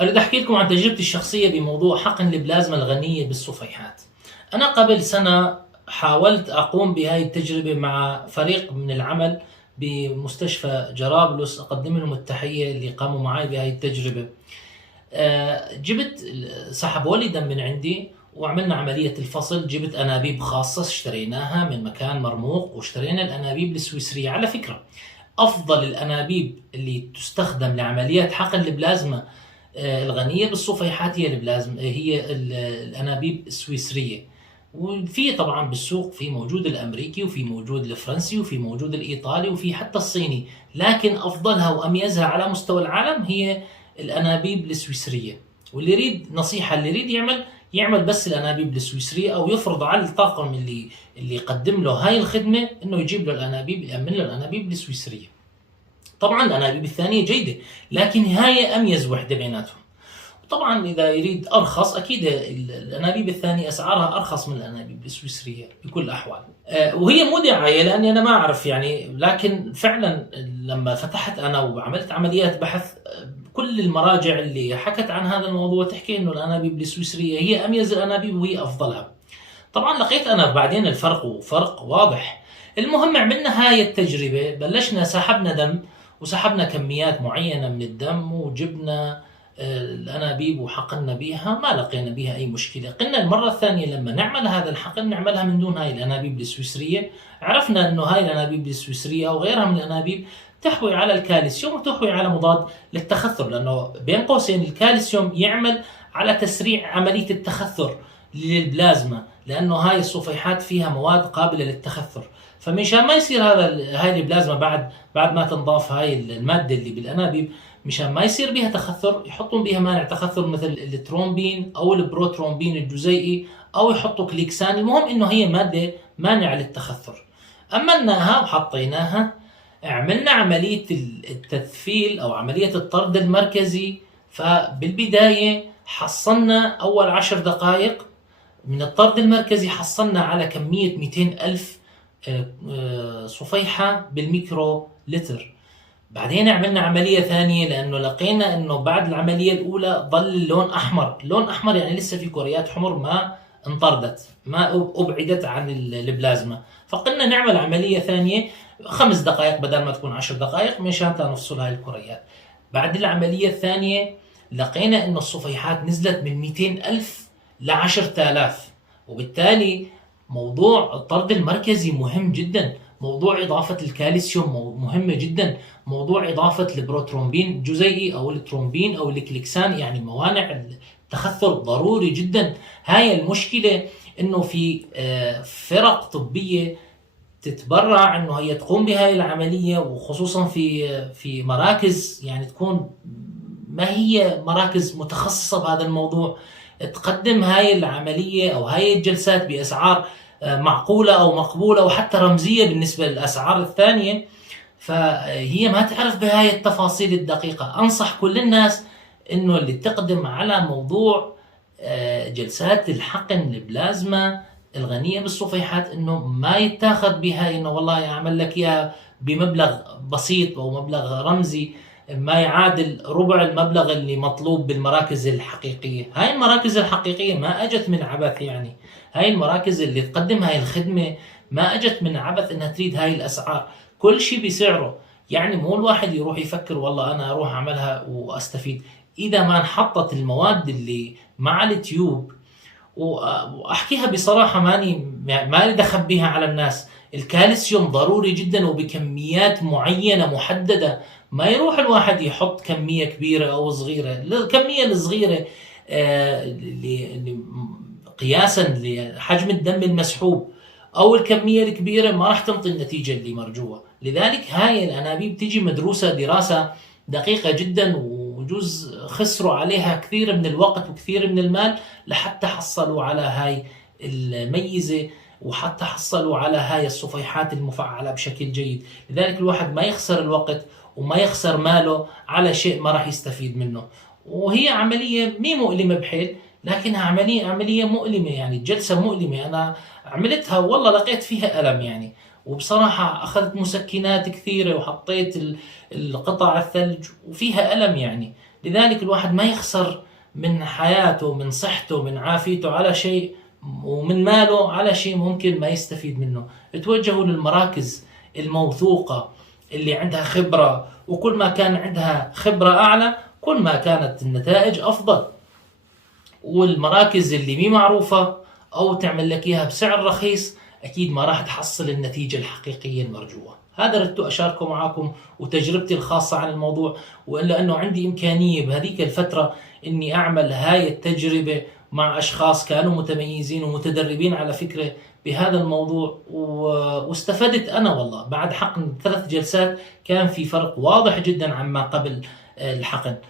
أريد أحكي لكم عن تجربتي الشخصية بموضوع حقن البلازما الغنية بالصفيحات. أنا قبل سنة حاولت أقوم بهاي التجربة مع فريق من العمل بمستشفى جرابلس، أقدم لهم التحية اللي قاموا معي بهاي التجربة. جبت سحبوا لي دم من عندي وعملنا عملية الفصل. جبت أنابيب خاصة اشتريناها من مكان مرموق، واشترينا الأنابيب السويسرية. على فكرة، أفضل الأنابيب اللي تستخدم لعمليات حقن البلازما الغنية بالصفيحات هي الأنابيب السويسرية. وفي طبعا بالسوق في موجود الأمريكي، وفي موجود الفرنسي، وفي موجود الإيطالي، وفي حتى الصيني، لكن أفضلها وأميزها على مستوى العالم هي الأنابيب السويسرية. واللي يريد نصيحة، اللي يريد يعمل بس الأنابيب السويسرية، أو يفرض على الطاقم اللي يقدم له هاي الخدمة إنه يجيب له الأنابيب، يأمن له الأنابيب السويسرية. طبعا الأنابيب الثانية جيدة، لكن هاي أميز وحدة بيناتهم. طبعا إذا يريد أرخص، أكيد الأنابيب الثانية أسعارها أرخص من الأنابيب السويسرية بكل الأحوال. وهي مو دعاية لأني أنا ما أعرف يعني، لكن فعلا لما فتحت أنا وعملت عمليات بحث، كل المراجع اللي حكت عن هذا الموضوع تحكي إنه الأنابيب السويسرية هي أميز الأنابيب وهي أفضلها. طبعا لقيت أنا بعدين الفرق، وفرق واضح. المهم عملنا هاي التجربة، بلشنا سحبنا دم، وسحبنا كميات معينة من الدم، وجبنا الأنابيب وحقنا بيها. ما لقينا بيها أي مشكلة. قلنا المرة الثانية لما نعمل هذا الحقن نعملها من دون هاي الأنابيب السويسرية. عرفنا أنه هاي الأنابيب السويسرية أو غيرها من الأنابيب تحوي على الكالسيوم وتحوي على مضاد للتخثر، لأنه بين قوسين الكالسيوم يعمل على تسريع عملية التخثر للبلازما، لأنه هاي الصفيحات فيها مواد قابلة للتخثر. فمشان ما يصير هاي البلازما بعد ما تنضاف هاي المادة اللي بالأنابيب، مشان ما يصير بها تخثر، يحطون بها مانع تخثر مثل الترومبين او البروترومبين الجزيئي، او يحطوا كليكسان. المهم انه هي ماده مانعه للتخثر. امناها وحطيناها. عملنا عمليه التثفيل او عمليه الطرد المركزي. فبالبدايه حصلنا اول 10 دقائق من الطرد المركزي، حصلنا على كميه 200 ألف صفيحة بالميكرو لتر. بعدين عملنا عملية ثانية، لأنه لقينا أنه بعد العملية الأولى ظل اللون أحمر. لون أحمر يعني لسه في كريات حمر ما انطردت، ما أبعدت عن البلازما. فقلنا نعمل عملية ثانية 5 دقائق بدل ما تكون 10 دقائق، مشان نفصل هاي الكريات. بعد العملية الثانية لقينا أنه الصفيحات نزلت من 200 ألف ل10,000. وبالتالي موضوع الطرد المركزي مهم جدا، موضوع إضافة الكالسيوم مهمة جدا، موضوع إضافة البروترومبين الجزيئي أو الترومبين أو الكليكسان، يعني موانع التخثر ضروري جدا. هاي المشكلة إنه في فرق طبية تتبرع إنه هي تقوم بهاي العملية، وخصوصا في مراكز يعني تكون ما هي مراكز متخصصة بهذا الموضوع، تقدم هاي العملية أو هاي الجلسات بأسعار معقولة أو مقبولة، وحتى رمزية بالنسبة للأسعار الثانية. فهي ما تعرف بهاي التفاصيل الدقيقة. أنصح كل الناس إنه اللي تقدم على موضوع جلسات الحقن البلازما الغنية بالصفيحات إنه ما يتاخذ بهاي إنه والله أعمل لك إياها بمبلغ بسيط أو مبلغ رمزي ما يعادل ربع المبلغ اللي مطلوب بالمراكز الحقيقية. هاي المراكز الحقيقية ما أجت من عبث يعني. هاي المراكز اللي تقدم هاي الخدمة ما أجت من عبث إنها تريد هاي الأسعار. كل شيء بسعره، يعني مو الواحد يروح يفكر والله أنا أروح أعملها وأستفيد إذا ما انحطت المواد اللي مع التيوب. واحكيها بصراحه، ما اريد اخبيها على الناس. الكالسيوم ضروري جدا وبكميات معينه محدده. ما يروح الواحد يحط كميه كبيره او صغيره. الكميه الصغيره قياسا لحجم الدم المسحوب، او الكميه الكبيره ما راح تنطي النتيجه اللي مرجوه. لذلك هاي الانابيب تيجي مدروسه دراسه دقيقه جدا، وجوز خسروا عليها كثير من الوقت وكثير من المال لحتى حصلوا على هاي الميزة، وحتى حصلوا على هاي الصفيحات المفعلة بشكل جيد. لذلك الواحد ما يخسر الوقت وما يخسر ماله على شيء ما راح يستفيد منه. وهي عملية مي مؤلمة بحيل، لكنها عملية مؤلمة، يعني الجلسة مؤلمة. أنا عملتها والله لقيت فيها ألم يعني. وبصراحة أخذت مسكنات كثيرة وحطيت القطع الثلج وفيها ألم يعني. لذلك الواحد ما يخسر من حياته، من صحته، من عافيته على شيء، ومن ماله على شيء ممكن ما يستفيد منه. توجهوا للمراكز الموثوقة اللي عندها خبرة، وكل ما كان عندها خبرة أعلى كل ما كانت النتائج أفضل. والمراكز اللي مي معروفة أو تعمل لك إياها بسعر رخيص أكيد ما راح تحصل النتيجة الحقيقية المرجوة. هذا ردت أشاركه معكم وتجربتي الخاصة عن الموضوع، وإلا أنه عندي إمكانية بهذيك الفترة إني أعمل هاي التجربة مع أشخاص كانوا متميزين ومتدربين على فكرة بهذا الموضوع، واستفدت أنا والله بعد حقن 3 جلسات كان في فرق واضح جدا عما قبل الحقن.